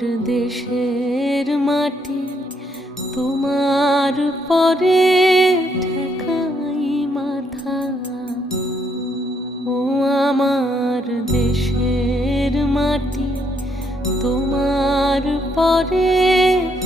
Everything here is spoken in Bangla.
দেশের মাটি তোমার পরে ঠেকাই মাথা। ও আমার দেশের মাটি তোমার পরে